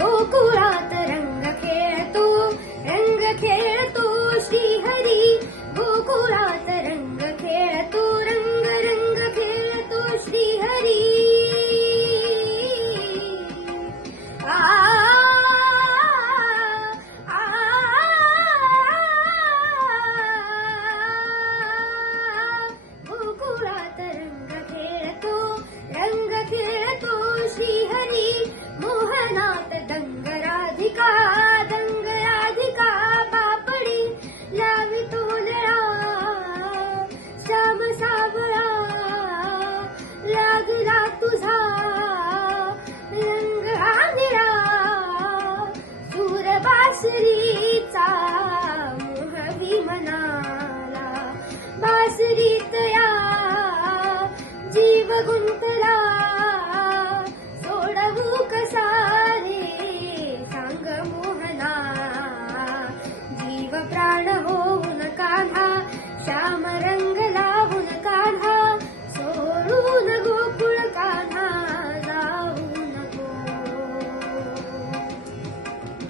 गोकुळात रंग खेळतो श्रीहरी. गोकुळात रंग खेळतो, रंग रंग खेळतो श्रीहरी. आ आ गोकुळात रंग खेळतो श्रीहरी. मोहनात दंग राधिका बापडी लावितो लळा. श्याम सावळा लागला तुझा रंग आंधळा. सूर बासरीचा मोहवी मनाला, बासरीत या जीव गुंत